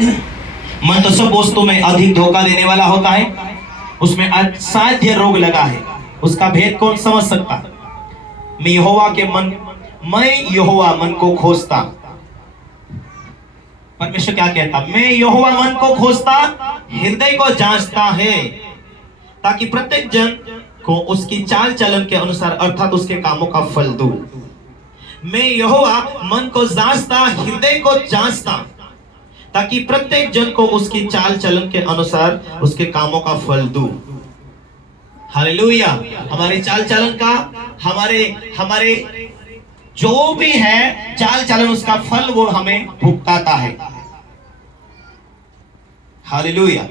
मन तो सब वस्तु में अधिक धोखा देने वाला होता है, उसमें असाध्य रोग लगा है, उसका भेद कौन समझ सकता। मैं यहोवा मन को खोजता। परमेश्वर क्या कहता, मैं यहोवा मन को खोजता, हृदय को जांचता है, ताकि प्रत्येक जन को उसकी चाल चलन के अनुसार अर्थात उसके कामों का फल दूं। मैं यहोवा मन को जांचता, हृदय को जांचता, ताकि प्रत्येक जन को उसकी चाल चलन के अनुसार उसके कामों का फल दूं। हालेलुया। हमारे चाल चलन का, हमारे जो भी है चाल चलन, उसका फल वो हमें भुगताता है। हालेलुया।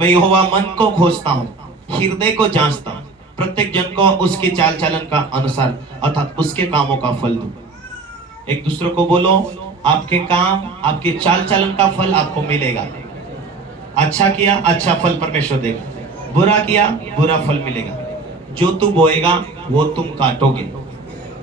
मैं यहोवा मन को खोजता हूं, हृदय को जांचता हूं, प्रत्येक जन को उसकी चाल चलन का अनुसार अर्थात उसके कामों का फल दूं। एक दूसरे को बोलो, आपके काम, आपके चाल चलन का फल आपको मिलेगा। अच्छा किया, अच्छा फल परमेश्वर देगा। बुरा किया, बुरा फल मिलेगा। जो तू बोएगा वो तुम काटोगे,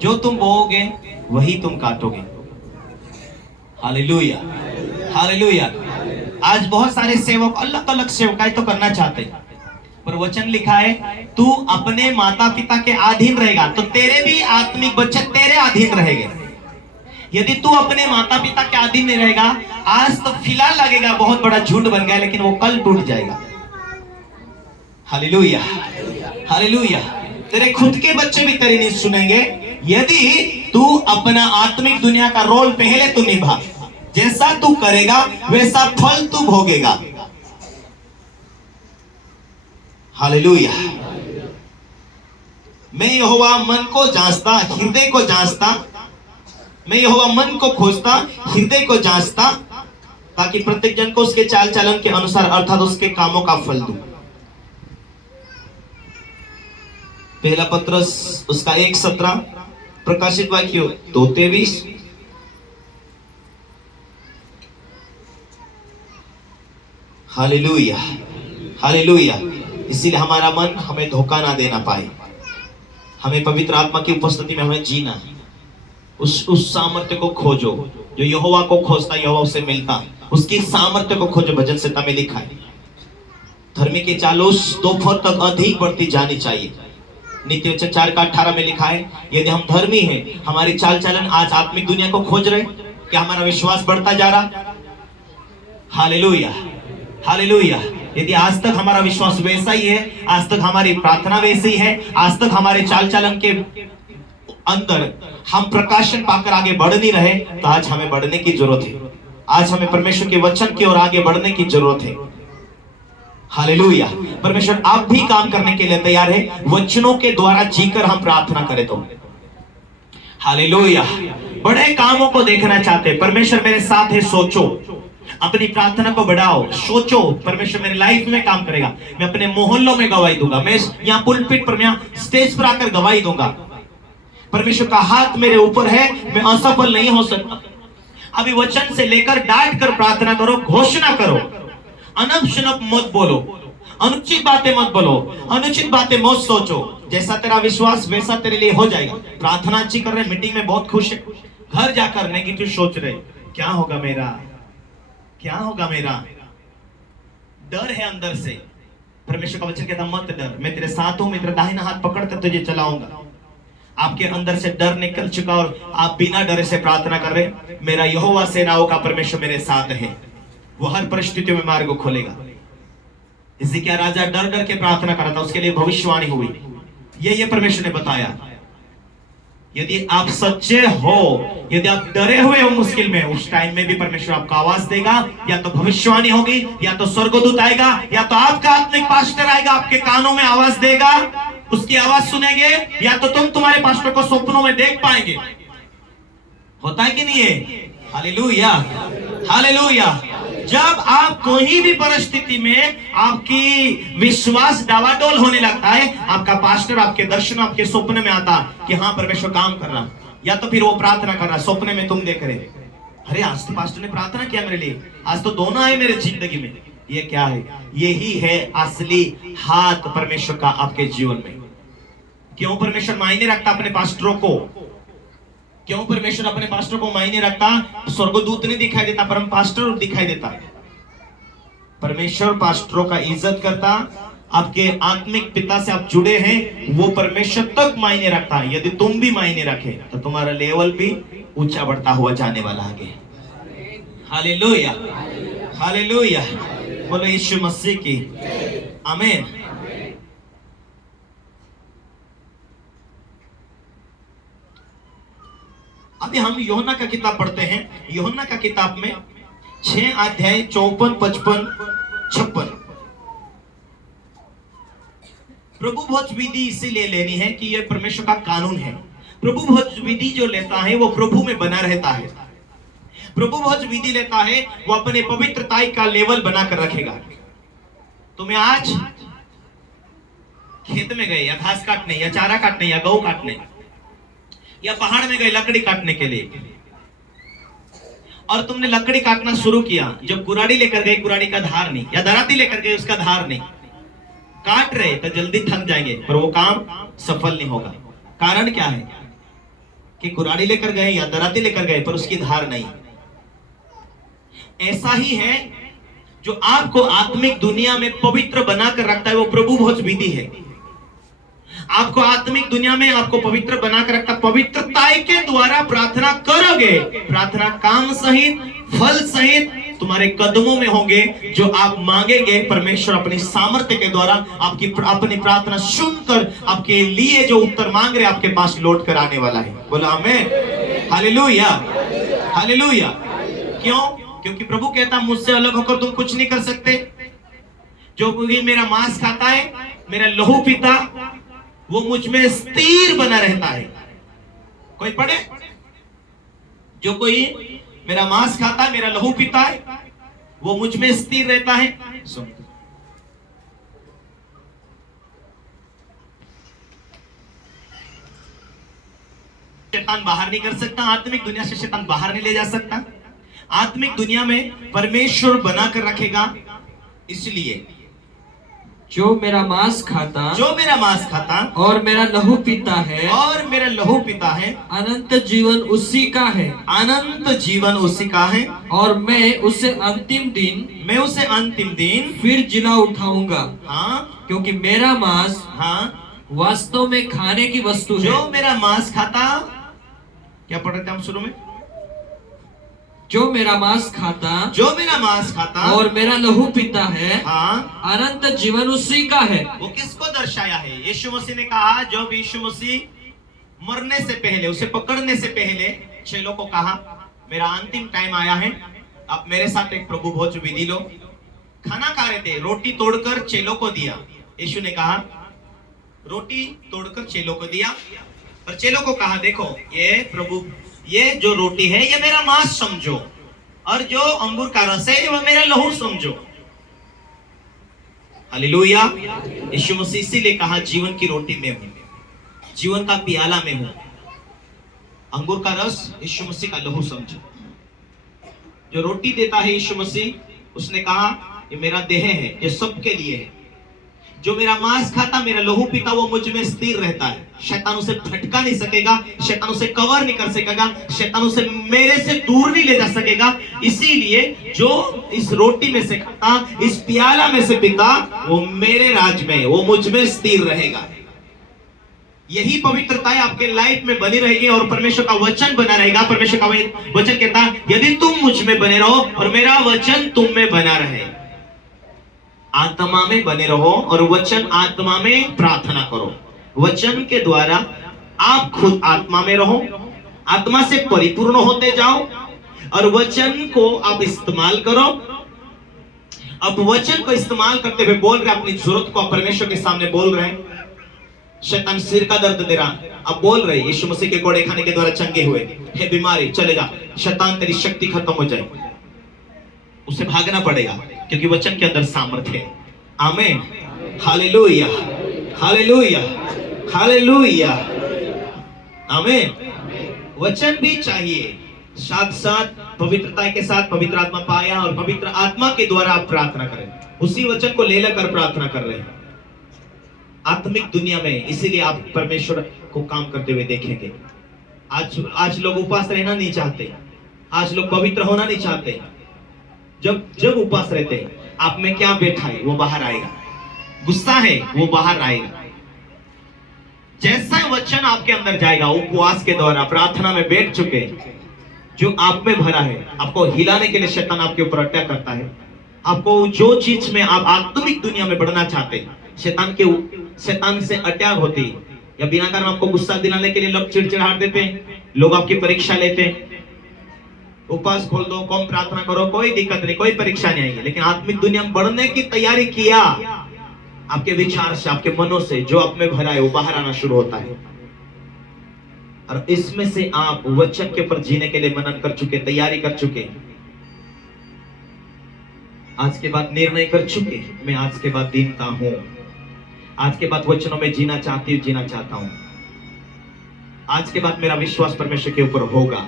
जो तुम बोओगे वही तुम काटोगे। Hallelujah, hallelujah. आज बहुत सारे सेवक अलग अलग सेवकाई तो करना चाहते हैं, पर वचन लिखा है तू अपने माता पिता के अधीन रहेगा तो तेरे भी आत्मिक बच्चे तेरे अधीन रहेंगे। यदि तू अपने माता पिता के अधीन नहीं रहेगा, आज तो फिलहाल लगेगा बहुत बड़ा झुंड बन गया, लेकिन वो कल टूट जाएगा। Hallelujah, hallelujah. तेरे खुद के बच्चे भी तेरी नहीं सुनेंगे यदि तू अपना आत्मिक दुनिया का रोल पहले तू निभा। जैसा तू करेगा वैसा फल तू भोगेगा। हालेलुया। मैं यहोवा मन को जांचता, हृदय को जांचता, मैं यहोवा मन को खोजता, हृदय को जांचता, ताकि प्रत्येक जन को उसके चाल चलन के अनुसार अर्थात उसके कामों का फल दूं। पहला पत्रस उसका 1:17, प्रकाशित वाक्य 2:23। Hallelujah, hallelujah. इसीलिए हमारा मन हमें धोखा ना देना पाए, हमें पवित्र आत्मा की उपस्थिति में हमें जीना है। उस सामर्थ्य को खोजो जो यहोवा को खोजता, यहोवा उसे मिलता। उसकी सामर्थ्य को खोजो, भजन संहिता में लिखा है। धर्मी की चाल दोपहर तक अधिक बढ़ती जानी चाहिए। नीति वचन 4:18 में लिखा है, यदि हम धर्मी हैं, हमारी चाल चलन आज आत्मिक दुनिया को खोज रहे, क्या हमारा विश्वास बढ़ता जा रहा? Hallelujah, hallelujah. यदि आज तक हमारा विश्वास वैसा ही है, आज तक हमारी प्रार्थना वैसी है, आज तक हमारे चाल चलन के अंदर हम प्रकाशन पाकर आगे बढ़ नहीं रहे, तो आज हमें बढ़ने की जरूरत है। आज हमें परमेश्वर के वचन की ओर आगे बढ़ने की जरूरत है। हालेलुया। परमेश्वर आप भी काम करने के लिए तैयार है, वचनों के द्वारा जीकर हम प्रार्थना करें तो। हालेलुया। बड़े कामों को देखना चाहते, परमेश्वर मेरे साथ है, सोचो, अपनी प्रार्थना को बढ़ाओ, सोचो परमेश्वर मेरे लाइफ में काम करेगा। मैं अपने मोहल्लों में गवाही दूंगा, मैं यहाँ पुलपिट पर, मैं स्टेज पर आकर गवाही दूंगा। परमेश्वर का हाथ मेरे ऊपर है, मैं असफल नहीं हो सकता। अभी वचन से लेकर डांट कर प्रार्थना करो, घोषणा करो, अनब शनब मत बोलो, अनुचित बातें मत बोलो, अनुचित बातें मत सोचो। जैसा तेरा विश्वास वैसा तेरे लिए हो जाएगा। प्रार्थना अच्छी कर रहे, मीटिंग में बहुत खुश है, घर जाकर नेगेटिव सोच रहे, क्या होगा मेरा, क्या होगा मेरा। डर है अंदर से। परमेश्वर का वचन कहता मत डर, मैं तेरे साथ हूं, मैं तेरा दाहिना हाथ पकड़कर तुझे चलाऊंगा। आपके अंदर से डर निकल चुका और आप बिना डर से प्रार्थना कर रहे, मेरा यहोवा सेनाओं का परमेश्वर मेरे साथ है, वो हर परिस्थिति में मार्ग खोलेगा। हिजकिय्याह राजा डर डर के प्रार्थना कर रहा था, उसके लिए भविष्यवाणी हुई, ये परमेश्वर ने बताया। यदि आप सच्चे हो, यदि आप डरे हुए हो मुश्किल में, उस टाइम में भी परमेश्वर आपको आवाज देगा। या तो भविष्यवाणी होगी, या तो स्वर्गदूत आएगा, या तो आपका आत्मिक पास्टर आएगा, आपके कानों में आवाज देगा, उसकी आवाज सुनेंगे, या तो तुम तुम्हारे पास्टर को स्वप्नों में देख पाएंगे। होता है कि नहीं है? Hallelujah, hallelujah. जब आप कोई भी परिस्थिति में आपकी विश्वास डावाडोल होने लगता है, आपका पास्टर आपके दर्शन, आपके सपने में आता कि हाँ परमेश्वर काम कर रहा, या तो फिर वो प्रार्थना कर रहा, सपने में तुम देख रहे, अरे आज तो पास्टर ने प्रार्थना किया मेरे लिए, आज तो दोनों आए मेरे जिंदगी में। ये क्या है? यही है असली हाथ परमेश्वर का आपके जीवन में। क्यों परमेश्वर मायने रखता अपने पास्टरों को? क्यों परमेश्वर अपने पास्टर को मायने रखता? स्वर्गदूत नहीं दिखाई देता, परम पास्टर दिखाई देता। परमेश्वर पास्टरों का इज्जत करता, आपके आत्मिक पिता से आप जुड़े हैं, वो परमेश्वर तक मायने रखता है। यदि तुम भी मायने रखे तो तुम्हारा लेवल भी ऊंचा बढ़ता हुआ जाने वाला आगे। हालेलुया, हालेलुया, बोलो यीशु मसीह की आमीन। अभी हम यूहन्ना का किताब पढ़ते हैं। यूहन्ना का किताब में 6 अध्याय 54, 55, 56। प्रभु भोज विधि इसीलिए लेनी है कि यह परमेश्वर का कानून है। प्रभु भोज विधि जो लेता है वो प्रभु में बना रहता है। प्रभु भोज विधि लेता है वो अपने पवित्रता का लेवल बनाकर रखेगा। तुम्हें आज खेत में गए या घास काटने या चारा काटने या गऊ काटने या पहाड़ में गए लकड़ी काटने के लिए, और तुमने लकड़ी काटना शुरू किया। जब कुराड़ी लेकर गए, कुराड़ी का धार नहीं, या दराती लेकर गए, उसका धार नहीं, काट रहे तो जल्दी थक जाएंगे पर वो काम सफल नहीं होगा। कारण क्या है कि कुराड़ी लेकर गए या दराती लेकर गए पर उसकी धार नहीं। ऐसा ही है जो आपको आत्मिक दुनिया में पवित्र बनाकर रखता है, वो प्रभु भोज विधि है। आपको आत्मिक दुनिया में आपको पवित्र बनाकर रखता, पवित्रता के द्वारा प्रार्थना करोगे, प्रार्थना काम सहित फल सहित तुम्हारे कदमों में होंगे। जो आप मांगेंगे परमेश्वर अपनी सामर्थ्य के द्वारा आपकी अपनी प्रार्थना सुनकर आपके लिए जो उत्तर मांग रहे आपके पास लौट कर आने वाला है। बोला आमीन, हालेलुया, हालेलुया। क्यों? क्योंकि प्रभु कहता मुझसे अलग होकर तुम कुछ नहीं कर सकते। जो कोई मेरा मांस खाता है, मेरा लहू पीता, वो मुझ में स्थिर बना रहता है। कोई पढ़े? जो कोई मेरा मांस खाता है, मेरा लहू पीता है, वो मुझ में स्थिर रहता है। सुन, शैतान बाहर नहीं कर सकता, आत्मिक दुनिया से शैतान बाहर नहीं ले जा सकता। आत्मिक दुनिया में परमेश्वर बनाकर रखेगा। इसलिए जो मेरा मांस खाता और मेरा लहू पीता है, अनंत जीवन उसी का है, अनंत जीवन उसी का है, और मैं उसे अंतिम दिन फिर जिला उठाऊंगा। हाँ, क्योंकि मेरा मांस हाँ वास्तव में खाने की वस्तु है। जो मेरा मांस खाता, क्या पढ़ रहे थे हम शुरू में? जो मेरा मांस खाता और मेरा लहू पीता है, हाँ, अनंत जीवन उसी का है। वो किसको दर्शाया है? यीशु मसीह ने कहा, जब यीशु मसीह मरने से पहले, उसे पकड़ने से पहले चेलों को कहा मेरा अंतिम टाइम आया है, आप मेरे साथ एक प्रभु भोज विधि लो। खाना खा रहे थे, रोटी तोड़कर चेलों को दिया। यीशु ने कहा रोटी तोड़कर चेलों को दिया, और चेलों को कहा देखो ये प्रभु, ये जो रोटी है ये मेरा मांस समझो, और जो अंगूर का रस है वो मेरा लहू समझो। हालेलुया। यीशु मसीह इसीलिए कहा जीवन की रोटी में हूं, जीवन का प्याला में हूं। अंगूर का रस यीशु मसीह का लहू समझो। जो रोटी देता है यीशु मसीह, उसने कहा ये मेरा देह है, ये सबके लिए है। जो मेरा मांस खाता, मेरा लहू पीता, वो मुझ में स्थिर रहता है। शैतान उसे फटका नहीं सकेगा, शैतान उसे कवर नहीं कर सकेगा, शैतान उसे मेरे से दूर नहीं ले जा सकेगा। इसीलिए जो इस रोटी में से खाता, इस प्याला में से पीता, वो मेरे राज में, वो मुझ में स्थिर रहेगा। यही पवित्रता आपके लाइफ में बनी रहेगी और परमेश्वर का वचन बना रहेगा। परमेश्वर का वचन कहता है यदि तुम मुझ में बने रहो और मेरा वचन तुम में बना रहे। आत्मा में बने रहो और वचन आत्मा में प्रार्थना करो। वचन के द्वारा आप खुद आत्मा में रहो, आत्मा से परिपूर्ण होते जाओ और वचन को आप इस्तेमाल करो। अब वचन को इस्तेमाल करते हुए बोल रहे, अपनी जरूरत को परमेश्वर के सामने बोल रहे हैं। शैतान सिर का दर्द दे रहा, अब बोल रहे यीशु मसीह के कोड़े खाने के द्वारा चंगे हुए, हे बीमारी चले जा, शैतान तेरी शक्ति खत्म हो जाए, उसे भागना पड़ेगा क्योंकि वचन के अंदर सामर्थ्य है। आमीन, हालेलुया, हालेलुया, हालेलुया, आमीन। वचन भी चाहिए, साथ साथ पवित्रता के साथ पवित्र आत्मा पाया और पवित्र आत्मा के द्वारा आप प्रार्थना करें। उसी वचन को ले लेकर प्रार्थना कर रहे हैं आत्मिक दुनिया में। इसीलिए आप परमेश्वर को काम करते हुए देखेंगे। आज लोग उपवास रहना नहीं चाहते, आज लोग पवित्र होना नहीं चाहते, जब जब उपवास रहते हैं, आप में क्या बैठा है वो बाहर आएगा, गुस्सा है वो बाहर आएगा। जैसा वचन आपके अंदर जाएगा, उपवास के द्वारा प्रार्थना में बैठ चुके, जो आप में भरा है, आपको हिलाने के लिए शैतान आपके ऊपर अटैक करता है। आपको जो चीज में आप आत्मिक दुनिया में बढ़ना चाहते हैं, शैतान से अटैक होती है, या बिना कारण आपको गुस्सा दिलाने के लिए लोग चिड़चिड़ाहट देते हैं, लोग आपकी परीक्षा लेते हैं। उपवास खोल दो, कौन प्रार्थना करो, कोई दिक्कत नहीं, कोई परीक्षा नहीं आएगी। लेकिन आत्मिक दुनिया में बढ़ने की तैयारी किया, आपके विचार से, आपके मनों से जो आप में भरा है वो बाहर आना शुरू होता है। और इसमें से आप वचन के ऊपर जीने के लिए मनन कर चुके, तैयारी कर चुके, आज के बाद निर्णय कर चुके, मैं आज के बाद दीनता हूं, आज के बाद वचनों में जीना चाहता हूं, आज के बाद मेरा विश्वास परमेश्वर के ऊपर होगा,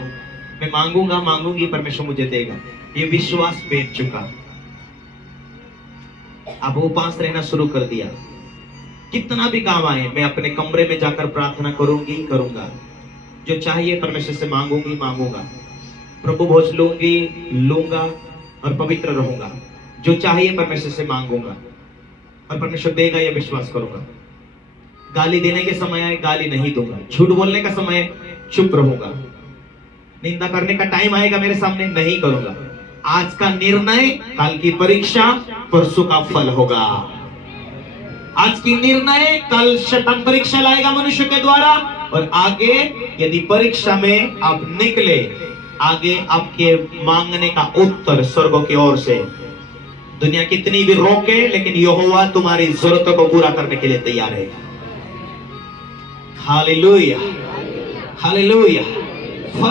मैं मांगूंगी, परमेश्वर मुझे देगा। ये विश्वास बैठ चुका, अब उपवास रहना शुरू कर दिया। कितना भी काम आए, मैं अपने कमरे में जाकर प्रार्थना करूंगा, जो चाहिए परमेश्वर से मांगूंगा, प्रभु भोज लूंगा और पवित्र रहूंगा। जो चाहिए परमेश्वर से मांगूंगा और परमेश्वर देगा, यह विश्वास करूंगा। गाली देने के समय आए, गाली नहीं दूंगा। झूठ बोलने का समय चुप रहूंगा। निंदा करने का टाइम आएगा मेरे सामने, नहीं करूंगा। आज का निर्णय कल की परीक्षा, परसों का फल होगा। आज की निर्णय कल शैतान परीक्षा लाएगा मनुष्य के द्वारा, और आगे यदि परीक्षा में आप निकले, आगे आपके मांगने का उत्तर स्वर्गों की ओर से। दुनिया कितनी भी रोके, लेकिन यहोवा तुम्हारी जरूरतों को पूरा करने के लिए तैयार है। Hallelujah, hallelujah.